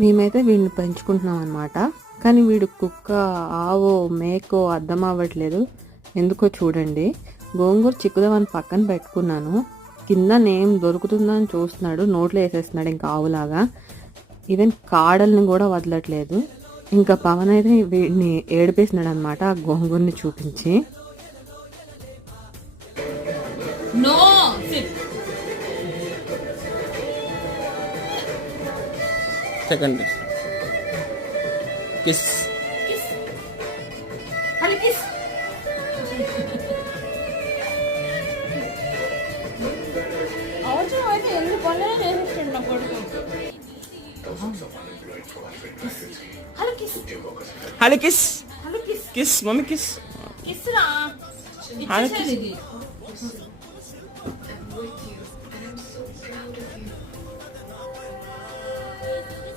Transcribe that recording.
మేమైతే వీడిని పెంచుకుంటున్నాం అనమాట. కానీ వీడు కుక్క, ఆవో, మేకో అర్థం అవ్వట్లేదు ఎందుకో చూడండి. గోంగూర చిక్కుదామని పక్కన పెట్టుకున్నాను, కింద ఏం దొరుకుతుందని చూస్తున్నాడు, నోట్లో వేసేస్తున్నాడు ఇంకా ఆవులాగా. ఈవెన్ కాడల్ని కూడా వదలట్లేదు. ఇంకా పవన్ అయితే వీడిని ఏడిపేసినాడు అనమాట ఆ గోంగూరని చూపించి. సెకండ్ కిస్ అవసరం అయితే ఎన్ని పనులు చేసేస్తాడు నా కొడుకు. Hello kiss kiss mummy kiss ఇస్తురా హలో ఇచ్చేసేది కిస్. ఇది.